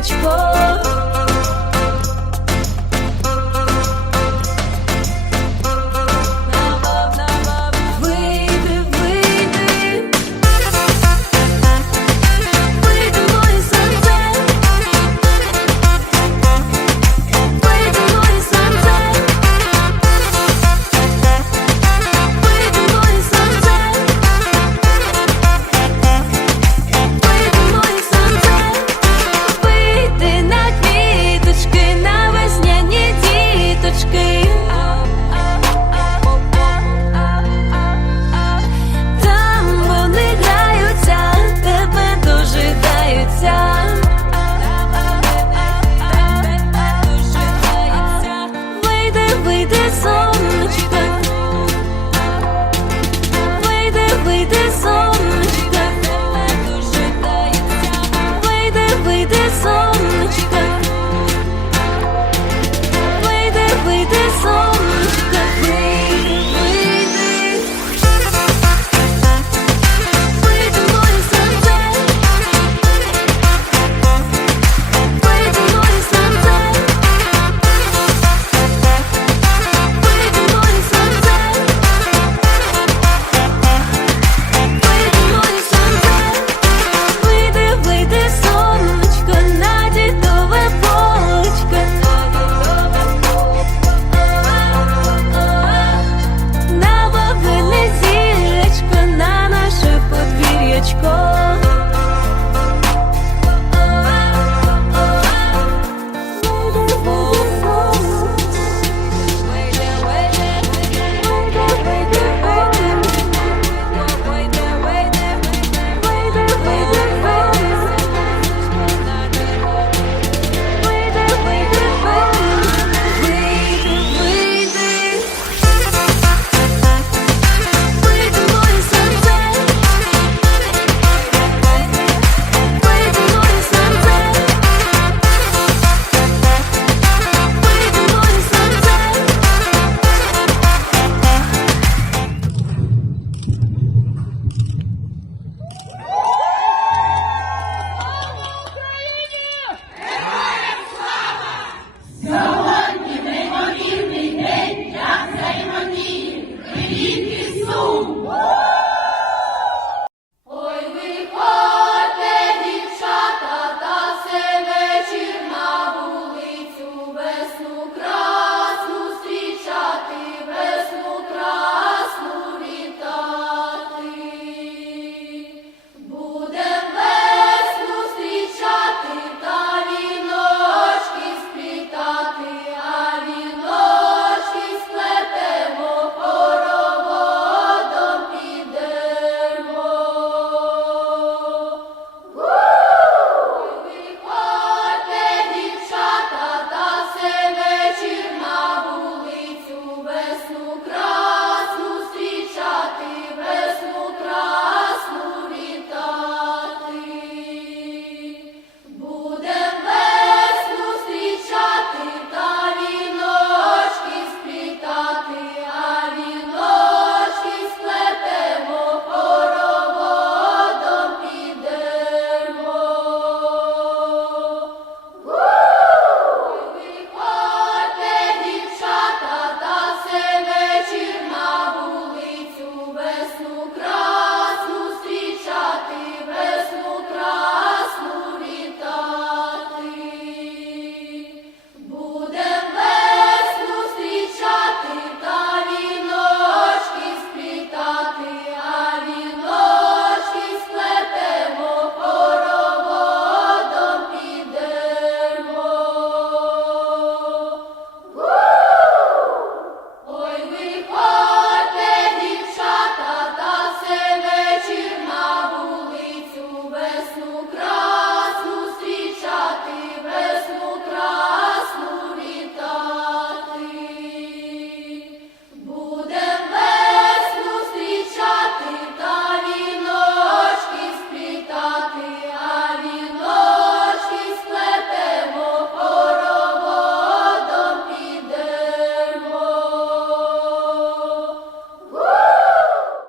на